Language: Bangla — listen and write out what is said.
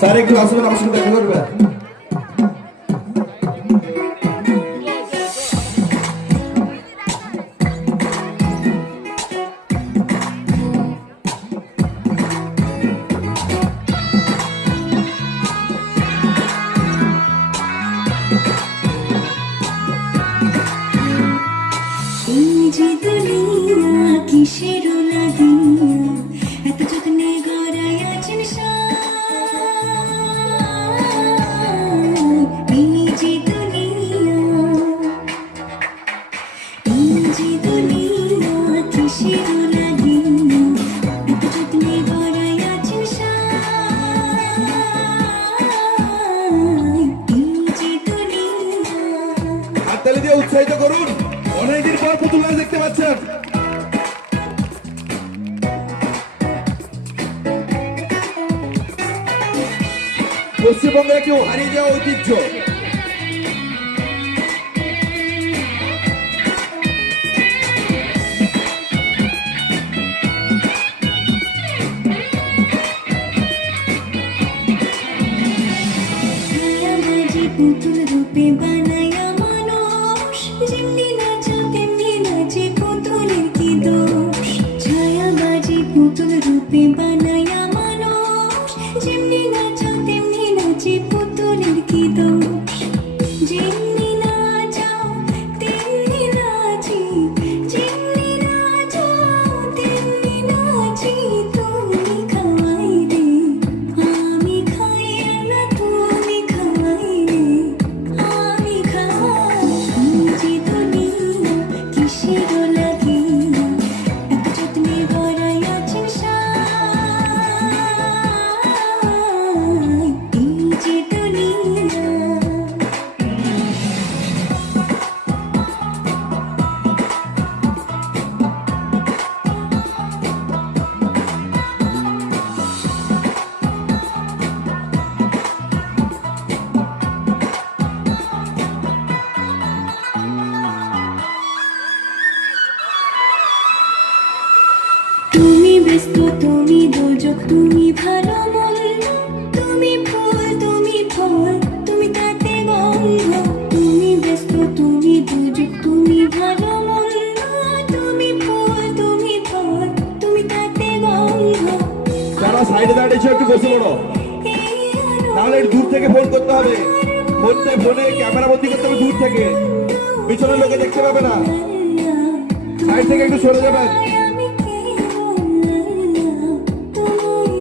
স্যার একটু আসবেন, আমার সাথে দেখা করবে। কিসের লাগিয়া এত যত্নে গড়াইয়াছেন এই যে দুনিয়া কিসের লাগিয়া এত যত্নে গড়াইয়াছেন এই যে দুনিয়া। হাততালি দিয়ে উৎসাহিত করুন। অনেকদিন পর পুতুল নাচ দেখতে পাচ্ছেন। পশ্চিমবঙ্গের কেউ হারিয়ে যাওয়া ঐতিহ্য। পুতুল রূপে বানায়া মানুষ, যেমনি নাচো তেমনি নাচে পুতুলের কি দোষ। ছায়াবাজি পুতুল রূপে বানায়া মানুষ, যেমনি নাচো তেমনি নাচে পুতুলের কি দোষ। যেমনি নাচাও তেমনি নাচি, যেমনি নাচাও তেমনি নাচি। তুমি খাওয়াই দে আমি খাই না, তুমি খাওয়াই দে আমি খাই। যে দুনিয়া কিসের লাগিয়া এত যত্নে গড়াইয়াছেন এই যে দুনিয়া। তুমি ব্যস্ত, তুমি দোজক, তুমি ভালো মন্দ, তুমি ফুল, তুমি ফল, তুমি তাতে গন্ধ। তুমি ব্যস্ত, তুমি দোজক, তুমি ভালো মন্দ, তুমি ফুল, তুমি ফল, তুমি তাতে গন্ধ। যারা সাইডে দাঁড়িয়েছে একটু বসে পড়ো, নাহলে একটু দূর থেকে ফোন করতে হবে। ফোনে ক্যামেরা বন্দি করতে হবে দূর থেকে, পিছনের লোকে দেখতে পাবে না। সাইড থেকে একটু সরে যাবেন।